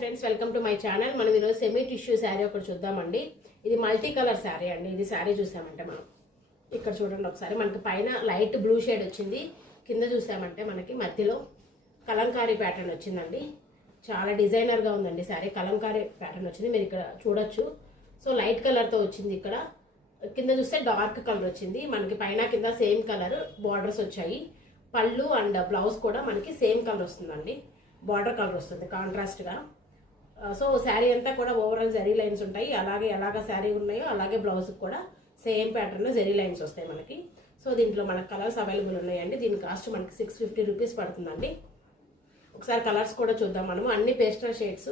Friends, welcome to my channel. మనం ఈరోజు semi tissue sari ఒకటి చూద్దామండి. ఇది మల్టీ కలర్ శారీ అండి. ఇది శారీ చూసామంటే మనం ఇక్కడ చూడండి ఒకసారి, మనకి పైన లైట్ బ్లూ షేడ్ వచ్చింది, కింద చూసామంటే మనకి మధ్యలో కలంకారీ ప్యాటర్న్ వచ్చిందండి. చాలా డిజైనర్గా ఉందండి శారీ. కలంకారీ ప్యాటర్న్ వచ్చింది, మీరు ఇక్కడ చూడొచ్చు. సో లైట్ కలర్తో వచ్చింది. ఇక్కడ కింద చూస్తే డార్క్ కలర్ వచ్చింది. మనకి పైన కింద సేమ్ కలర్ బార్డర్స్ వచ్చాయి. పళ్ళు అండ్ బ్లౌజ్ కూడా మనకి సేమ్ కలర్ వస్తుందండి. బార్డర్ కలర్ వస్తుంది కాంట్రాస్ట్గా. సో శారీ అంతా కూడా ఓవరాల్ జరీ లైన్స్ ఉంటాయి. ఎలాగ శారీ ఉన్నాయో అలాగే బ్లౌజ్కి కూడా సేమ్ ప్యాటర్న్ జరీ లైన్స్ వస్తాయి మనకి. సో దీంట్లో మనకు కలర్స్ అవైలబుల్ ఉన్నాయండి. దీని కాస్ట్ మనకి 650 రూపీస్ పడుతుందండి. ఒకసారి కలర్స్ కూడా చూద్దాం మనము. అన్ని pastel shades.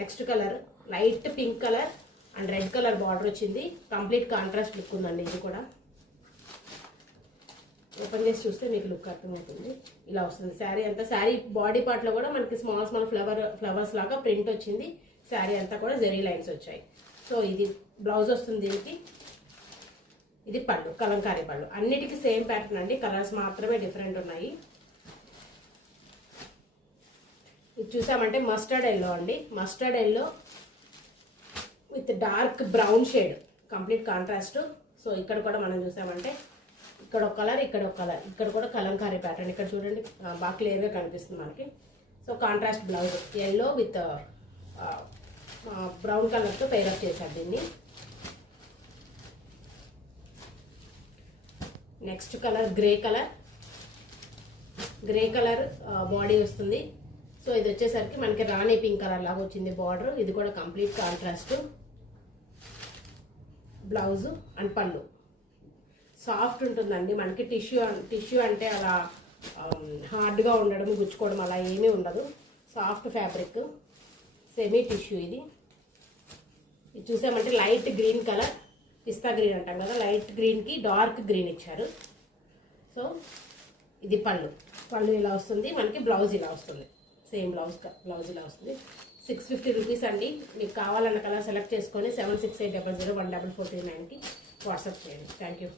Next colour light pink colour and red colour border వచ్చింది. కంప్లీట్ కాంట్రాస్ట్ లుక్ ఉందండి. ఇది కూడా ఓపెన్ చేసి చూస్తే మీకు లుక్ అర్థమవుతుంది. ఇలా వస్తుంది శారీ అంతా. శారీ బాడీ పార్ట్లో కూడా మనకి స్మాల్ ఫ్లవర్స్ లాగా ప్రింట్ వచ్చింది. శారీ అంతా కూడా జెరీ లైన్స్ వచ్చాయి. సో ఇది బ్లౌజ్ వస్తుంది దీనికి. ఇది పళ్ళు, కలంకారీ పళ్ళు. అన్నిటికీ సేమ్ ప్యాటర్న్ అండి, కలర్స్ మాత్రమే డిఫరెంట్ ఉన్నాయి. ఇది చూసామంటే మస్టర్డ్ ఎల్లో అండి. Mustard yellow with dark brown shade, complete contrast. So ఇక్కడ కూడా మనం చూసామంటే ఇక్కడ ఒక కలర్, ఇక్కడ ఒక కలర్, ఇక్కడ కూడా కలంకారీ ప్యాటర్న్. ఇక్కడ చూడండి బాగా క్లియర్గా కనిపిస్తుంది మనకి. So contrast blouse yellow with brown కలర్తో పేరప్ చేశారు దీన్ని. Next colour grey colour. Grey colour body వస్తుంది. సో ఇది వచ్చేసరికి మనకి రాణి పింక్ కలర్ లాగా వచ్చింది బార్డర్. ఇది కూడా కంప్లీట్ కాంట్రాస్ట్. బ్లౌజ్ అండ్ పళ్ళు సాఫ్ట్ ఉంటుందండి మనకి. టిష్యూ అంటే అలా హార్డ్గా ఉండడం, గుచ్చుకోవడం అలా ఏమీ ఉండదు. Soft fabric, semi tissue. ఇది చూసామంటే లైట్ గ్రీన్ కలర్, పిస్తా గ్రీన్ అంటాం కదా, లైట్ గ్రీన్కి డార్క్ గ్రీన్ ఇచ్చారు. సో ఇది పళ్ళు ఇలా వస్తుంది మనకి. బ్లౌజ్ ఇలా వస్తుంది, సేమ్ బ్లౌజ్ ఇలా వస్తుంది. 650 రూపీస్ అండి. మీకు కావాలన్న కలర్ సెలెక్ట్ చేసుకొని 7680014439కి వాట్సాప్ చేయండి. Thank you.